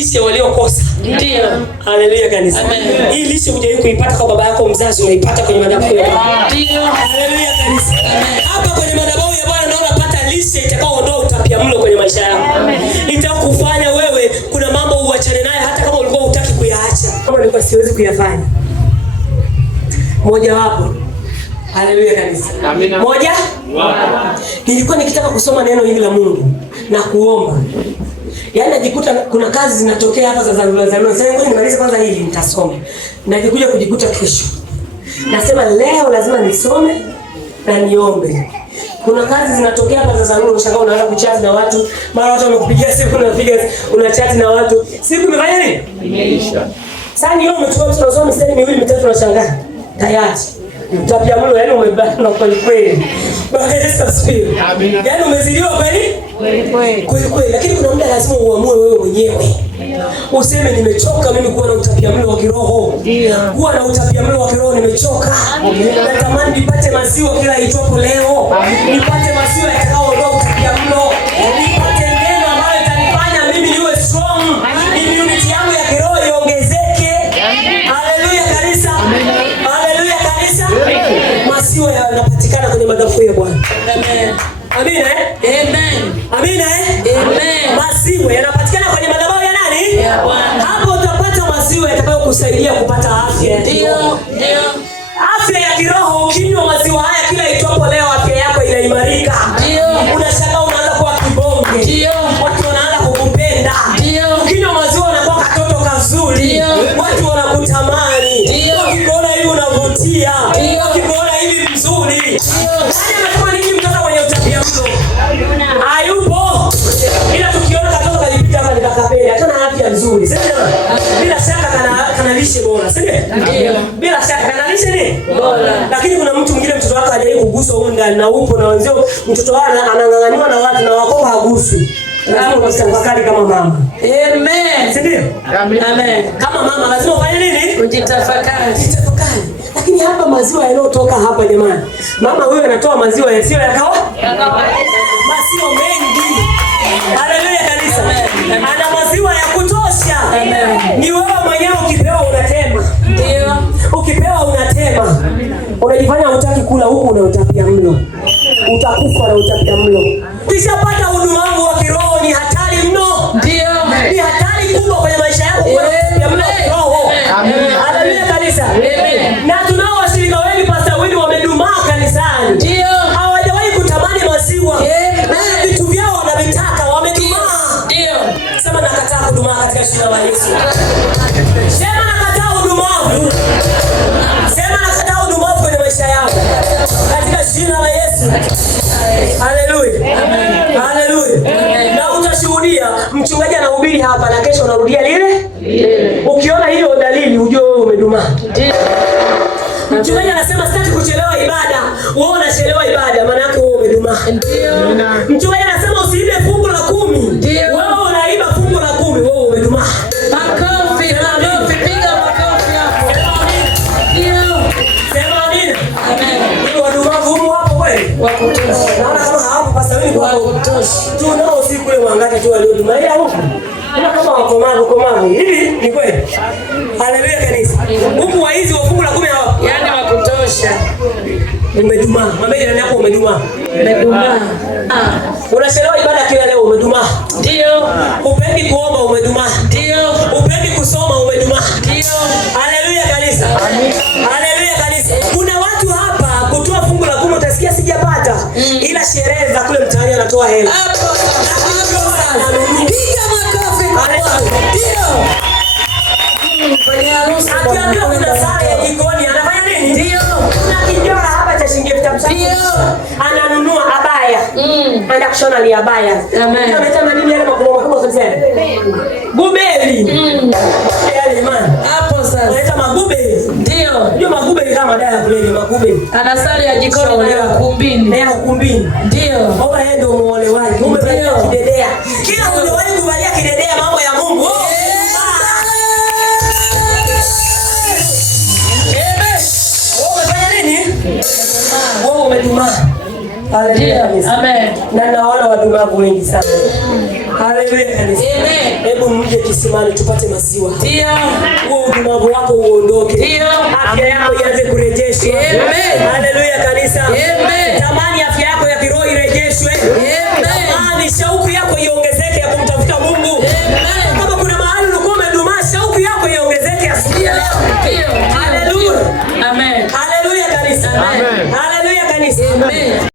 lishe waliokosa. Ndio. Haleluya kanisa. Amen. Hii lishe hujawahi kuipata kwa baba yako mzazi, unaipata kwenye madhabahu ya Bwana. Ndio. Haleluya kanisa. Hapa kwenye madhabahu ya Bwana ndio unapata lishe itakayoondoa utapiamlo kwenye maisha yako. Itakufanya wewe kuna mambo uachane nayo hata kama ulikuwa hutaki kuyaacha. Kama nilikuwa siwezi kuyafanya. Moja wapo. Haleluya kanisa. Amina. Moja? Nilikuwa nikitaka kusoma neno hili la Mungu na kuomba. Yaani najikuta kuna kazi zinatokea hapa za dharura. Sasa ngoja nimalize kwanza hili nitasoma. Najikuja kujikuta kesho. Nasema leo lazima nisome na niombe. Kuna kazi zinatokea hapa za dharura, unashangaa unaanza kuchat na watu, mara watu wamekupigia simu una chat na watu. Siku imefanya nini? Imeisha. Sasa ni wewe umechukua tunasoma mstari miwili mitatu unashangaa. Tayari. Utapiamlo yaani umebaki na kweli. Bwana Yesu asifiwe. Amina. Yaani umezidiwa kweli? Kweli. Lakini kuna muda lazima uamue wewe mwenyewe. Useme nimechoka mimi kuwa na utapiamlo wa kiroho. Ndio. Kuwa na utapiamlo wa kiroho nimechoka. Natamani nipate maziwa kila itwapo leo. Nipate maziwa yatakayoondoa utapiamlo. Nipate neno ambalo litanifanya mimi niwe strong. Immunity yangu ya kiroho iongezeke. Haleluya kanisa. Haleluya kanisa. Maziwa yanapatikana kwenye madhabahu ya Bwana. Amen. Amina. Amen. Amina. Amen. Maziwa yanapatikana kwenye madhabahu ya nani? Ya Bwana. Hapo utapata maziwa yatakayokusaidia kupata afya. Ndio. Afya ya kiroho, ukinywa maziwa haya kila itwapo leo afya yako inaimarika. Ndio. Unashangaa unaanza kuwa kibonge. Ndio. Watu wanaanza kukupenda. Ndio. Ukinywa maziwa unakuwa katoto kazuri. Ndio. Watu wanakutamani. Ndio. Ukikuona hivi unavutia. Ndio. Ukikuona hivi mzuri. Ndio. Nani anasema nini mtoto kwenye utapiamlo? Hayupo. Ila tukiona katoto kalipita hapa nikakapenda, hata afya nzuri. Sasa bila shaka kana lishe bora, si ndio? Ndio. Bila shaka kana lishe ni bora. Lakini kuna mtu mwingine mtoto wake hajawahi kuguswa huko ndani na upo na wenzio, mtoto wake anang'ang'aniwa na watu na wako haguswi. Lazima usitafakari kama mama. Amen. Si ndio? Amen. Kama mama lazima ufanye nini? Ujitafakari. Lakini hapa maziwa yanayotoka hapa jamani. Mama huyu anatoa maziwa yasiyo ya kawaida. Maziwa mengi. Haleluya kanisa. Ana maziwa ya kutosha. Ni wewe mwenyewe ukipewa unatema. Ndio. Ukipewa unatema. Unajifanya hutaki kula huku una utapiamlo. Utakufa na utapiamlo. Ukishapata huduma wangu wa kiroho ni hatari mno. Ndio. Ni hatari kubwa kwenye maisha yako kwa utapiamlo wa kiroho. Haleluya kanisa. Na tunao washirika wengi Pastor Willy wamedumaa kanisani. Ndio. Hawajawahi kutamani maziwa. Vitu vyao wanavitaka, wamedumaa. Ndio. Sema nakataa kudumaa katika jina la Yesu. Sema nakataa udumavu. Sema nakataa udumavu kwenye maisha yako. Katika jina la Yesu. Haleluya. Haleluya. Na utashuhudia mchungaji anahubiri hapa na kesho unarudia lile. Ukiona hiyo dalili ujue wewe umedumaa. Ndio. Mchungaji anasema sitaki kuchelewa ibada. Wewe unachelewa ibada maana yake wewe umedumaa. Ndio. Mchungaji anasema usiibe fungu la 10. Ndio. Wewe unaiba fungu la 10, wewe umedumaa. Makofi, piga makofi hapo. Ndio. Sema amina. Amen. Ndio wadumavu humu hapo kweli? Wa kutosha. Naona kama hapo Pastor Willy kwa kutosha. Tunao siku ile wangapi tu waliodumaa huko. Kuna kama wakomavu. Hivi ni kweli? Haleluya kanisa. Huku waizi wa fungu la 10 hapo. Yaani wa kutosha. Umedumaa. Mwambie ndani yako umedumaa. Umedumaa. Unachelewa ibada kila leo umedumaa. Ndio. Upendi kuomba umedumaa. Ndio. Upendi kusoma umedumaa. Ndio. Haleluya kanisa. Haleluya kanisa. Kuna watu hapa kutoa fungu la 10 utasikia sijapata. Ila sherehe za kule mtaani anatoa hela. Hapo sasa. Piga makofi. Ndio. Kwenye harusi akiambiwa kuna sare ya jikoni anafanya nini? Ndio. Kuna kijora hapa cha shilingi 5,000. Ndio. Ananunua abaya. Anaenda kushona ile abaya. Amen. Anasema nini yale makubwa makubwa kabisa? Gubeli. Yale man. Hapo sasa. Anaita magubeli. Ndio. Ndio magubeli kama dawa ya kulevya magubeli. Ana sare ya jikoni na ya ukumbini. Na ya ukumbini. Ndio. Baba yeye ndio muolewaji. Umevalia kidedea. Kila unawahi kuvalia kidedea mambo ya Mungu. Wewe umedumaa. Haleluya. Amen. Na naona wadumavu wengi sana. Haleluya kanisa. Amen. Hebu mje kisimani tupate maziwa. Ndio. Huo udumavu wako uondoke. Ndio. Afya yako ianze kurejeshwa. Amen. Haleluya kanisa. Amen.